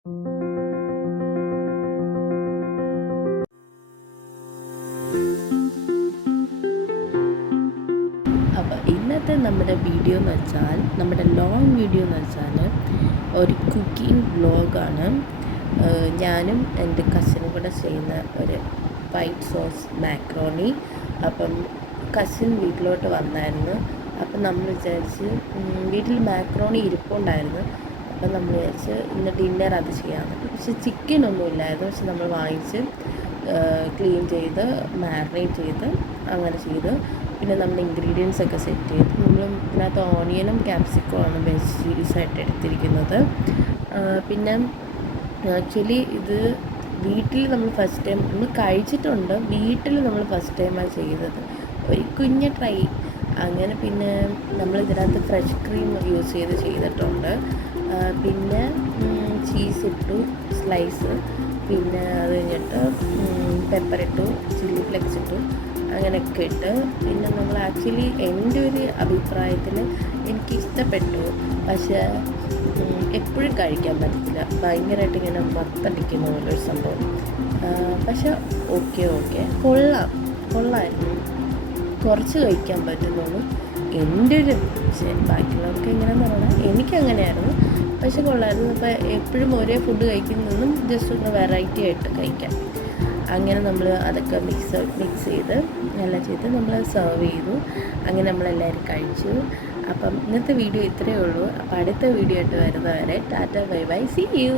അപ്പോൾ ഇന്നത്തെ നമ്മുടെ വീഡിയോ എന്ന് വെച്ചാൽ, നമ്മുടെ ലോങ് വീഡിയോ എന്ന് വെച്ചാൽ ഒരു കുക്കിംഗ് വ്ലോഗാണ്. ഞാനും എൻ്റെ കസിനും കൂടെ ചെയ്യുന്ന ഒരു വൈറ്റ് സോസ് മാക്രോണി. അപ്പം കസിൻ വീട്ടിലോട്ട് വന്നായിരുന്നു. അപ്പം നമ്മൾ വിചാരിച്ച് വീട്ടിൽ മാക്രോണി ഇരിപ്പുണ്ടായിരുന്നു. അപ്പം നമ്മൾ വിചാരിച്ച് ഇന്ന് ഡിന്നർ അത് ചെയ്യാമെന്ന്. പക്ഷെ ചിക്കനൊന്നും ഇല്ലായിരുന്നു. പക്ഷെ നമ്മൾ വാങ്ങിച്ച് ക്ലീൻ ചെയ്ത് മാരിനേറ്റ് ചെയ്ത് അങ്ങനെ ചെയ്ത് പിന്നെ നമ്മൾ ഇൻഗ്രീഡിയൻസ് ഒക്കെ സെറ്റ് ചെയ്ത് നമ്മൾ ഇതിനകത്ത് ഓണിയനും ക്യാപ്സിക്കമാണ് വെജിറ്റബിൾസ് ആയിട്ട് എടുത്തിരിക്കുന്നത്. പിന്നെ ആക്ച്വലി ഇത് വീട്ടിൽ നമ്മൾ ഫസ്റ്റ് ടൈം നമ്മൾ കഴിച്ചിട്ടുണ്ട്, വീട്ടിൽ നമ്മൾ ഫസ്റ്റ് ടൈമാണ് ചെയ്തത്. ഒരു കുഞ്ഞ് ട്രൈ അങ്ങനെ. പിന്നെ നമ്മൾ ഇതിനകത്ത് ഫ്രഷ് ക്രീം യൂസ് ചെയ്തിട്ടുണ്ട്. പിന്നെ ചീസ് ഇട്ടു സ്ലൈസ്, പിന്നെ അത് കഴിഞ്ഞിട്ട് പെപ്പർ ഇട്ടു, ചില്ലി ഫ്ലെക്സ് ഇട്ടു, അങ്ങനെയൊക്കെ ഇട്ട്. പിന്നെ നമ്മൾ ആക്ച്വലി എൻ്റെ ഒരു അഭിപ്രായത്തിൽ എനിക്കിഷ്ടപ്പെട്ടു. പക്ഷേ എപ്പോഴും കഴിക്കാൻ പറ്റില്ല, ഭയങ്കരമായിട്ട് ഇങ്ങനെ മത്തടിക്കുന്ന പോലൊരു സംഭവം. പക്ഷെ ഓക്കെ കൊള്ളായിരുന്നു. കുറച്ച് കഴിക്കാൻ പറ്റുന്നുള്ളൂ എൻ്റെ ഒരു. ബാക്കിയുള്ളവർക്ക് എങ്ങനെയാണെന്ന് പറഞ്ഞാൽ എനിക്കങ്ങനെയായിരുന്നു. പക്ഷെ കൊള്ളായിരുന്നു. ഇപ്പോൾ എപ്പോഴും ഒരേ ഫുഡ് കഴിക്കുന്നതൊന്നും ജസ്റ്റ് ഒന്ന് വെറൈറ്റി ആയിട്ട് കഴിക്കാം. അങ്ങനെ നമ്മൾ അതൊക്കെ മിക്സ് ചെയ്ത് എല്ലാം ചെയ്ത് നമ്മൾ സെർവ് ചെയ്തു. അങ്ങനെ നമ്മളെല്ലാവരും കഴിച്ചു. അപ്പം ഇന്നത്തെ വീഡിയോ ഇത്രയേ ഉള്ളൂ. അപ്പോൾ അടുത്ത വീഡിയോ ആയിട്ട് വരുന്നവരെ tata bye bye, see U.